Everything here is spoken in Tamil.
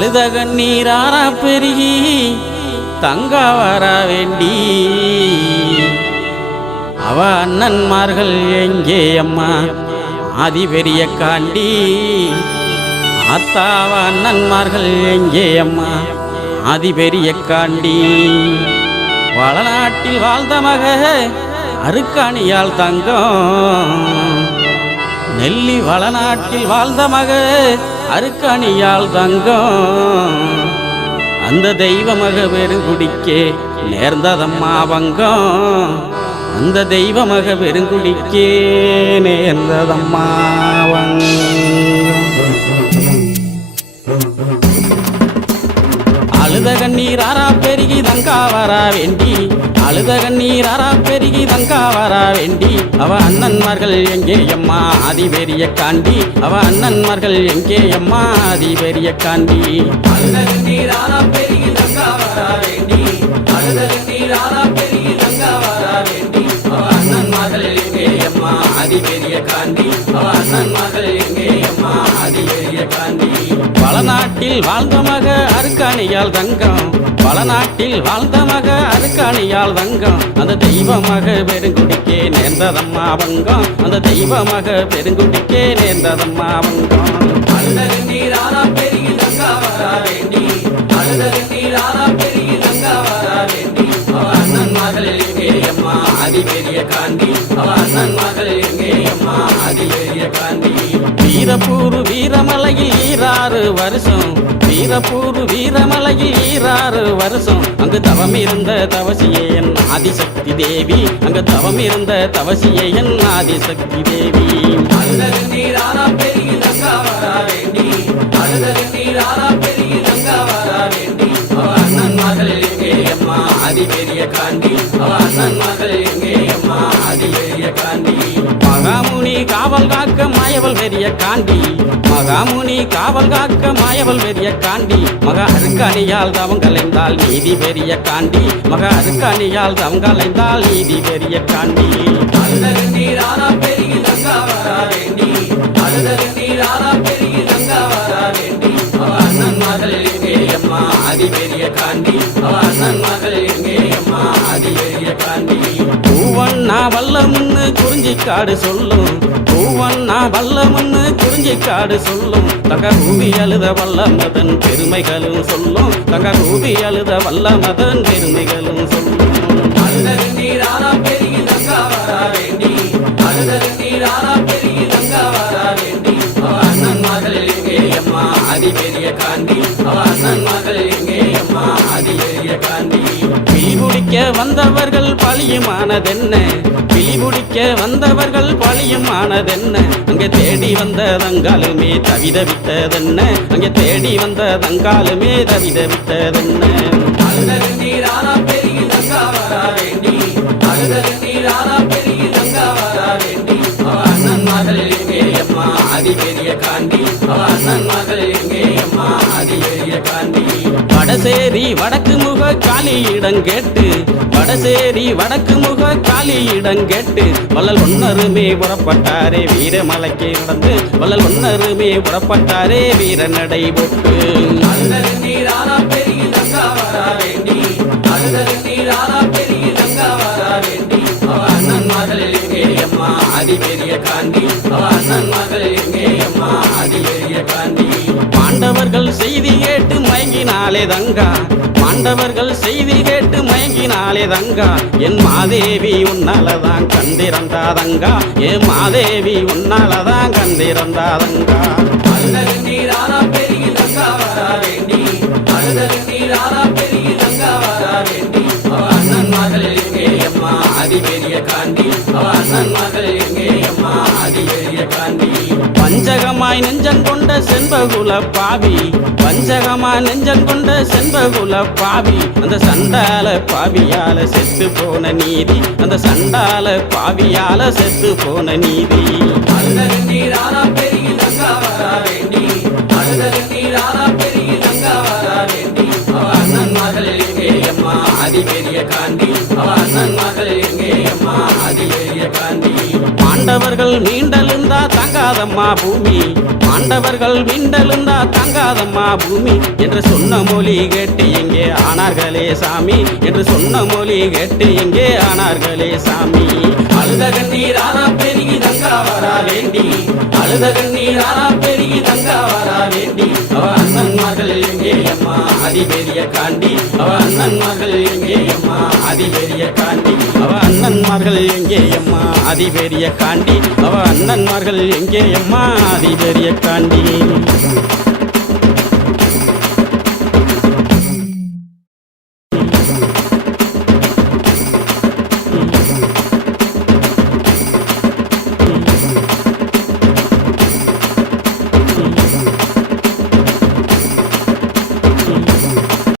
அழுத கண்ணீராரா பெருகி தங்க வர வேண்டி அவ அண்ணன்மார்கள் எங்கே அம்மா ஆதி பெரிய காண்டி ஆத்தாவ அண்ணன்மார்கள் எங்கே அம்மா ஆதி பெரிய காண்டி வளநாட்டில் வாழ்ந்த மக அருக்காணியால் தங்கம் நெல்லி வளநாட்டில் வாழ்ந்த மக அருக்காணியால் தங்கம் அந்த தெய்வ மக பெருங்குடிக்கே நேர்ந்ததம்மா வங்கம் அந்த தெய்வ மக பெருங்குடிக்கே நேர்ந்ததம்மா வங்கம் அழுத கண்ணீராரா பெருகி தங்கா வர வேண்டி அழுத கண்ணீராரா பெருகி தங்கா வர வேண்டி அவ அண்ணன்மார்கள் எங்கே அம்மா ஆதி பெரிய காண்டி அவ அண்ணன்மார்கள் எங்கே அம்மா ஆதி பெரிய காண்டி அழுத கண்ணீராரா பெருகி தங்கா வர வேண்டி அழுத கண்ணீராரா பெருகி தங்கா வர வேண்டி அவ அண்ணன்மார்கள் எங்கே அம்மா ஆதி பெரிய காண்டி அவ அண்ணன்மார்கள் எங்கே அம்மா ஆதி பெரிய காண்டி வளநாட்டில் வாழ்ந்த மக அருக்காணியால் தங்கம் வளநாட்டில் வாழ்ந்த மக அருக்காணியால் தங்கம் அந்த தெய்வ மக பெருங்குடிக்கே நேர்ந்ததம்மா வங்கம் அந்த தெய்வ மக பெருங்குடிக்கே நேர்ந்ததம்மா வங்கம் அழுத கண்ணீராரா பெருகி தங்கா வர வேண்டி அழுத கண்ணீராரா பெருகி தங்கா வர வேண்டி அவ அண்ணன்மார்கள் எங்கே அம்மா ஆதி பெரிய காண்டி அவ அண்ணன்மார்கள் எங்கே அம்மா ஆதி பெரிய காண்டி வீரப்பூர் வீரமலையில் 6 வருஷம் வீரப்பூர் வீரமலையில் 6 வருஷம் அங்கு தவம் இருந்த தவசியே என் ஆதிசக்தி தேவி அங்கு தவம் இருந்த தவசியே என் ஆதிசக்தி தேவி அழுத கண்ணீராரா பெருகி தங்கா வர வேண்டி அழுத கண்ணீராரா பெருகி தங்கா வர வேண்டி அவ அண்ணன்மார்கள் எங்கே அம்மா ஆதி பெரிய காண்டி அவ அண்ணன்மார்கள் எங்கே அம்மா ஆதி பெரிய காண்டி மகாமுனி காவல் காக்க மாயவள் பெரிய காண்டி மகாமுனி காவல் காக்க மாயவள் பெரிய காண்டி மக அருக்காணியால் தவம் கலைந்தால் நீதி பெரிய காண்டி மக அருக்காணியால் தவம் கலைந்தால் நீதி பெரிய காண்டி அழுத கண்ணீராரா பெருகி தங்கா வர வேண்டி அழுத கண்ணீராரா பெருகி தங்கா வர வேண்டி அவ அண்ணன்மார்கள் எங்கே அம்மா ஆதி பெரிய காண்டி அவ அண்ணன்மார்கள் எங்கே அம்மா ஆதி பெரிய காண்டி பூவண்ணா வல்லமுன்னு குறிஞ்சிக்காடு சொல்லும் பூவண்ணா வல்லமுன்னு குறிஞ்சிக்காடு சொல்லும் தங்க ரூபி அழுத வல்லமதன் பெருமைகளும் சொல்லும் தங்க ரூபி அழுத வல்லமதன் பெருமைகளும் சொல்லும் அழுத கண்ணீராரா பெருகி தங்கா வர வேண்டி அழுத கண்ணீராரா பெருகி தங்கா வர வேண்டி அவ அண்ணன்மார்கள் எங்கே அம்மா ஆதி பெரிய காண்டி அவ அண்ணன்மார்கள் எங்கே அம்மா ஆதி பெரிய காண்டி பிடிக்க வந்தவர்கள் பழியுமானதென்ன பிடிக்க வந்தவர்கள் பழியுமானதென்ன அங்கே தேடி வந்த தங்காலுமே தவிதவித்ததென்ன அங்கே தேடி வந்த தங்காலுமே தவிதவித்ததென்ன அழுத கண்ணீராரா பெருகி தங்கா வர வேண்டி அழுத கண்ணீராரா பெருகி தங்கா வர வேண்டி அவ அண்ணன்மார்கள் எங்கே அம்மா ஆதி பெரிய காண்டி அவ அண்ணன்மார்கள் எங்கே அம்மா ஆதி பெரிய காண்டி வடசேரி வடக்கு முக காளியிடம் கேட்டு வடசேரி வடக்கு முக காளியிடம் கேட்டு வள்ளல் ஒன்னருமே புறப்பட்டாரே வீரமலைக்கு நடந்து வள்ளல் ஒன்னருமே புறப்பட்டாரே வீர நடை போட்டு அழுத கண்ணீராரா பெருகி தங்கா வர வேண்டி அழுத கண்ணீராரா பெருகி தங்கா வர வேண்டி அவ அண்ணன்மார்கள் எங்கே அம்மா ஆதி பெரிய காண்டி அவ அண்ணன்மார்கள் எங்கே அம்மா ஆதி பெரிய காண்டி பாண்டவர்கள் செய்தி கேட்டு மயங்கினாலே தங்கா பாண்டவர்கள் செய்தி கேட்டு மயங்கினாலே தங்கா என் மாதேவி உன்னாலதான் கண்டிருந்தாதங்கா என் மாதேவி உன்னாலதான் கண்டிருந்தாதங்கா அழுத கண்ணீராரா பெருகி தங்கா வர வேண்டி அழுத கண்ணீராரா பெருகி தங்கா வர வேண்டி அவ அண்ணன்மார்கள் எங்கே அம்மா ஆதி பெரிய காண்டி அவ அண்ணன்மார்கள் எங்கே அம்மா ஆதி பெரிய காண்டி பஞ்சகமாய் நெஞ்சம் கொண்ட செண்பகுல பாவி பஞ்சகமாய் நெஞ்சம் கொண்ட செண்பகுல பாவி அந்த சண்டால பாவியால செத்து போன நீதி அந்த சண்டால பாவியால செத்து போன நீதி அழுத கண்ணீராரா பெருகி தங்கா வர வேண்டி அழுத கண்ணீராரா பெருகி தங்கா வர வேண்டி அவ அண்ணன்மார்கள் எங்கே அம்மா ஆதி பெரிய காண்டி அவ அண்ணன்மார்கள் எங்கே அம்மா ஆதி பெரிய காண்டி பாண்டவர்கள் மீண்டெழுந்தா தங்காதம்மா பூமி பாண்டவர்கள் விண்டெழுந்தா தங்காதம்மா பூமி என்று சொன்ன மொழி கேட்டு எங்கே ஆனார்களே சாமி என்று சொன்ன மொழி கேட்டு எங்கே ஆனார்களே சாமி. அழுத கண்ணீர் ஆனா பெருகி தங்கா வரா வேண்டி அழுத கண்ணீர் ஆனா பெருகி தங்கா வரா வேண்டி அவ அண்ணன் மகள் எங்கே அம்மா அதிபெரிய காண்டி அவ அண்ணன் மகள் எங்கே அம்மா அதிபெரிய காண்டி அவ அண்ணன்மார்கள் எங்கே அம்மா அதிபெரிய காண்டி அவ அண்ணன்மார்கள் எங்கே அம்மா அதிபெரிய காண்டி.